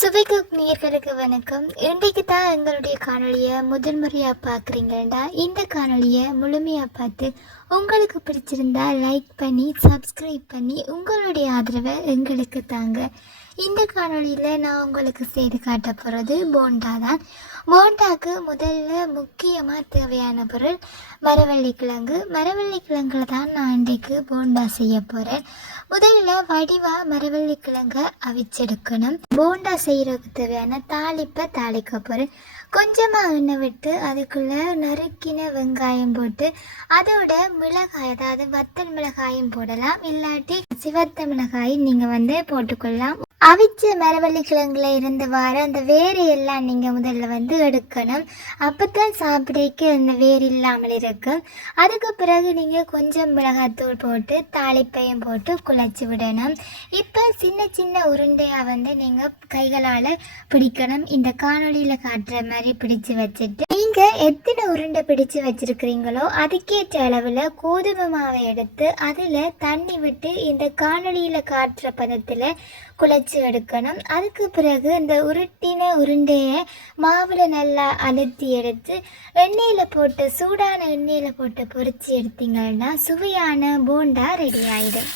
சுவைக்கு நேர்களுக்கு வணக்கம். இன்றைக்கு தான் எங்களுடைய காணொலியை முதல் முறையாக பார்க்குறீங்கடா இந்த காணொலியை முழுமையாக பார்த்து உங்களுக்கு பிடிச்சிருந்தா லைக் பண்ணி சப்ஸ்கிரைப் பண்ணி உங்களுடைய ஆதரவை எங்களுக்கு தாங்க. இந்த காணொலியில் நான் உங்களுக்கு செய்து காட்ட போகிறது போண்டா தான். போண்டாக்கு முதல்ல முக்கியமாக தேவையான பொருள் மரவள்ளி கிழங்கு மரவள்ளி கிழங்குல தான் நான் இன்றைக்கு போண்டா செய்ய போகிறேன் முதல்ல வடிவா மரவள்ளி கிழங்க அவிச்செடுக்கணும். போண்டா செய்கிறதுக்கு தேவையான தாளிப்பை தாளிக்க போகிறேன் கொஞ்சமாக எண்ணெய் விட்டு அதுக்குள்ளே நறுக்கின வெங்காயம் போட்டு அதோட மிளகாய் அதாவது வத்தல் மிளகாயும் போடலாம். இல்லாட்டி சிவத்த மிளகாயும் நீங்கள் வந்து போட்டுக்கொள்ளலாம். அவிச்ச மரவள்ளி கிழங்குல இருந்து வர அந்த வேர் எல்லாம் நீங்கள் முதல்ல வந்து எடுக்கணும். அப்போ தான் சாப்பிடைக்கு அந்த வேர் இல்லாமல் இருக்கும் அதுக்கு பிறகு நீங்கள் கொஞ்சம் மிளகாத்தூள் போட்டு தாளிப்பையும் போட்டு குழச்சி விடணும். இப்போ சின்ன சின்ன உருண்டையாக வந்து நீங்கள் கைகளால் பிடிக்கணும். இந்த காணொளியில் காட்டுற மாதிரி பிடிச்சு வச்சுட்டு நீங்கள் எத்தனை உருண்டை பிடிச்சு வச்சிருக்கிறீங்களோ அதுக்கேற்ற அளவில் கோதுமை மாவை எடுத்து அதில் தண்ணி விட்டு இந்த காணொளியில் காட்டுற பதத்தில் குழச்சி எடுக்கணும். அதுக்கு பிறகு இந்த உருட்டின உருண்டையை மாவில் நல்லா அழுத்தி எடுத்து எண்ணெயில் போட்டு சூடான எண்ணெயில் போட்டு பொறிச்சு எடுத்தீங்கன்னா சுவையான போண்டா ரெடி ஆயிடும்.